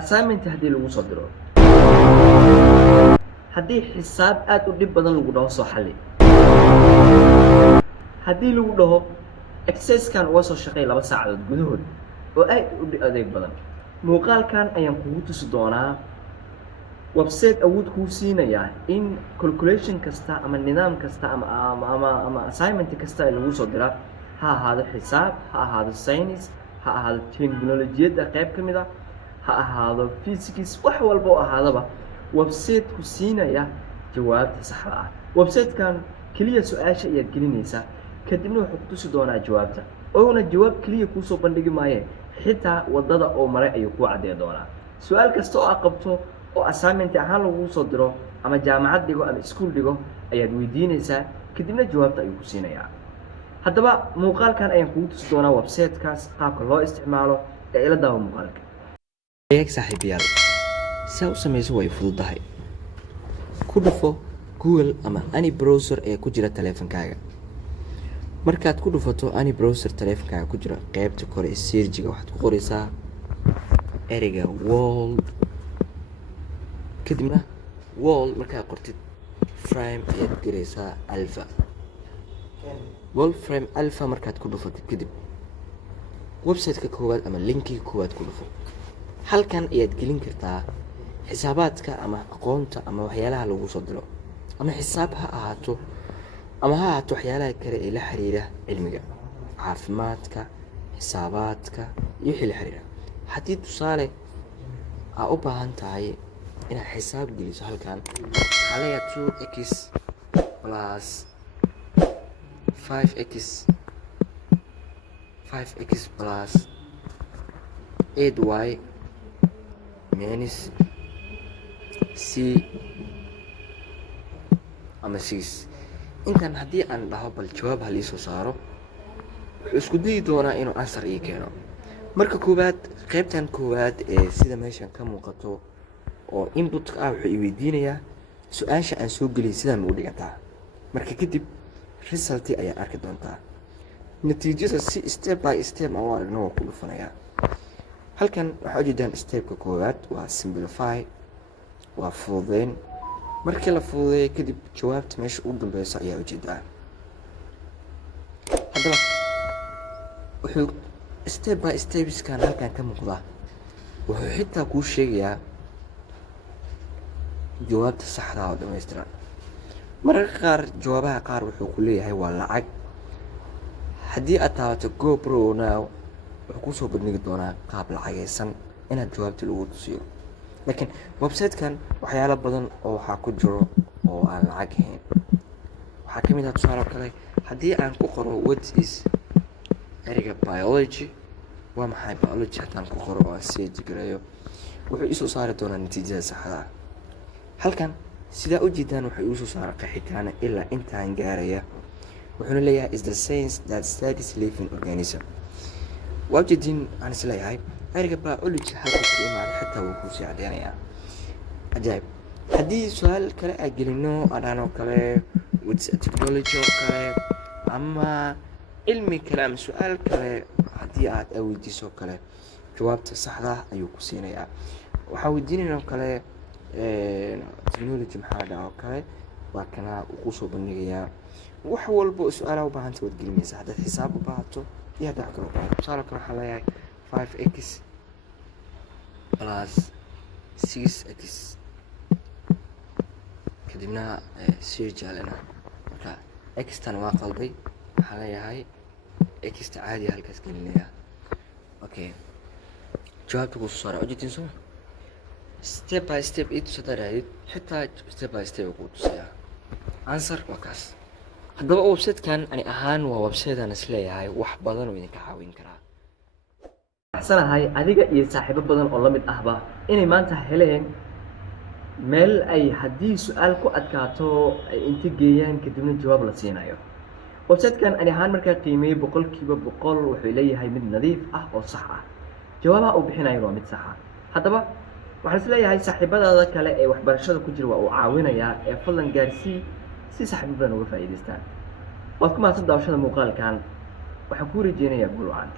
assignment haddii lagu soo diro haddii xisaab aad u dhib badan lagu dhaho soo xalli haddii lagu dhaho exercise-kan uga soo shaqeey 2 saacadood gudahood oo aad u adeeg badan muuqaalkan ayaan kugu tusi doonaa website awood kuu siinaya in calculation kasta ama nidaam kasta ama assignment kasta ee lagu soo dira ha ahaado xisaab ha ahaado science ha ahaado technologiyada qayb ka mid ah ha ahaado physics wax walba oo ahaadaba website ku siinaya jawaabta saxda ah website-kan kaliya su'aasha ayaad gelinaysaa kadibna wuxuu ku tusi doonaa jawaabta oona jawaab kaliya kuu soo bandhigi maayo xitaa wadada oo maray ayuu ku cadeyn doonaa su'aal kasta oo aad qabto oo assignment ahaan lagu soo diro ama jaamacad dhigo ama school dhigo ayaad weydiinaysaa kadibna jawaabta ayuu ku siinayaa haddaba muuqaalkan ayaan kugu tusi doonaa website-kaas qaabka loo isticmaalo ee ila daawo muuqaalka eeg saaxiibayaal saa u samayso way fududahay ku dhufo Google ama any browser ee ku jira taleefankaaga markaad ku dhufato any browser taleefankaaga ku jira qaybta kore ee search-ga waxaad ku qoraysaa ereyga world kadibna world markaad qortid frame ayaad gelaysaa alpha wolfram alpha markaad ku dhufatid kadib website-ka koowaad ama linkiga koowaad ku dhufo halkan ayaad gelin kartaa xisaabaadka ama aqoonta ama waxyaalaha lagu soo diro ama xisaab ha ahaato ama ha ahaato waxyaalaha kale ee la xiriira cilmiga caafimaadka xisaabaadka iyo wixii la xiriira haddii tusaale aad u baahan tahay inaad xisaab geliso halkan waxaa leeyahay 2x plus 5x plus 8y minus c ama 6 intan haddii aan dhaho bal jawaab hal ii soo saaro wuxuu isku dayi doonaa inuu answer ii keeno marka koowaad qaybtan koowaad ee sida meeshan ka muuqato oo input-ka ah wuxuu i weydiinayaa su'aasha aan soo geliyay sidaan u dhigantaa marka kadib result ayaa arki doontaa natiijada si step by step aan u aragno waa ku dhufanayaa halkan waxaa ujeedaan stepka koowaad waa simplify waa fududeyn markii la fududeeyo kadib jawaabta meesha ugu dambeysa ayaa ujeedaa haddaba wuxuu step by stepskan halkan ka muuqda wuxuu xitaa kuu sheegayaa jawaabta saxda ah oo dhammaystiran mararka qaar jawaabaha qaar wuxuu ku leeyahay waa lacag haddii aad taabato GoPro now wuxuu kusoo bandhigi doonaa qaab lacagaysan inaad jawaabta lagu tusiyo laakiin website-kan waxyaalo badan oo waxaa ku jiro oo aan lacag ahayn waxaa ka mid ah tusaale kale haddii aan ku qoro what is ereyga biology waa maxay biology haddaan ku qoro oo aan search gareeyo wuxuu isoo saari doonaa natiijada saxda ah halkan sidaa u jeedaan wuxuu igu soo saaray qeexitaana ilaa intaan gaaraya wuxuuna leeyahay is the science that studies living organism waa ujeedin aan isleeyahay ereyga biology halka ka imaaday xitaa wuu ku sii cadeynayaa ajaayib haddii su-aal kale aan gelino adhaanoo kale what's technology oo kale ama cilmi kale ama su-aal kale haddii aad weydiiso kale jawaabta saxda ayuu ku siinayaa waxaa weydiinayno kale technology maxaa dhaca oo kale waa kana uu kusoo bandhigayaa wax walba oo su-aalaha u baahanta waad gelinaysaa haddaad xisaab u baahato iyo haddaad kale u baahato tusaale kale waxaa leeyahay 5x plus 6x kadibna sirjaalena marka x-tan waa qalday waxaa leeyahay x-ta caadiya halkaas gelinaya okay jawaabta kusoo saara ujeedin soo step by step ii tusadaraadid xitaa step by step kuu tusayaa answer waa kaas haddaba website-kan ani ahaan waa website aan isleeyahay wax badan oo idinka caawin karaa axsanahay adiga iyo saaxiibo badan oo la mid ahba inay maanta heleen meel ay haddii su-aal ku adkaato ay inta geeyaan kadibna jawaab la siinayo website-kan ani ahaan markaa qiimeeyey 100% wuxuu leeyahay mid nadiif ah oo sax ah jawaabaha uu bixinayo waa mid sax ah haddaba waxaan isleeyahay saaxiibadaada kale ee waxbarashada ku jira waa uu caawinayaa ee fadlan gaarsii si saaxiibo badan uga faa'iidaystaan waad ku mahadsan daawashada muuqaalkan waxaan kuu rajeynayaa guul wacan